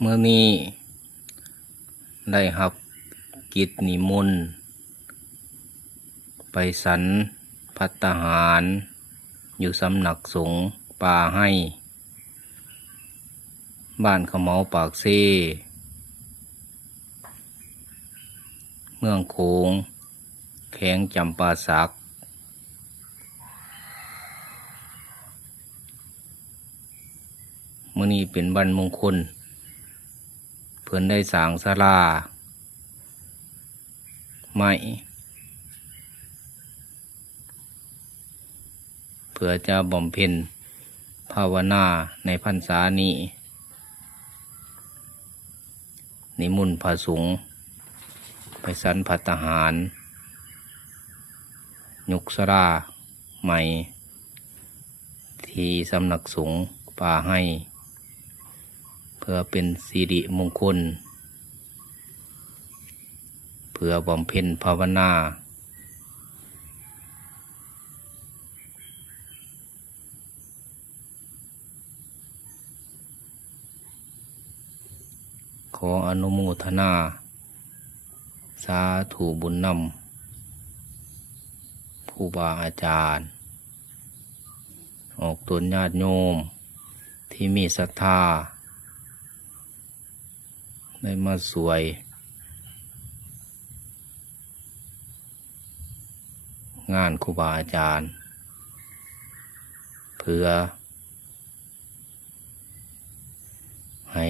เมื่อนี้ได้รับกิจนิมนต์ไปสันภัตตาหารอยู่สำนักสงฆ์ป่าให้บ้านขะเมาปากเซ่เมืองโขงแข้งจำปาสักมื้อนี้เป็นวันมงคลเพิ่นได้สร้างศาลาใหม่เพื่อจะบำเพ็ญภาวนาในพรรษานี้นิมนต์พระสงฆ์ไปสันภัตตาหารยกศาลาใหม่ที่สำนักสงฆ์ป่าให้เพื่อเป็นสิริมงคลเพื่อบำเพ็ญภาวนาขออนุโมทนาสาธุบุญนำครูบาอาจารย์ออกตนญาติโยมที่มีศรัทธาได้มาสวยงานครูบาอาจารย์เพื่อให้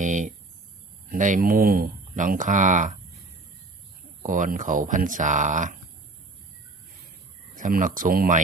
ได้มุ่งหลังคาก่อนเขาพรรษาสำนักสงฆ์ใหม่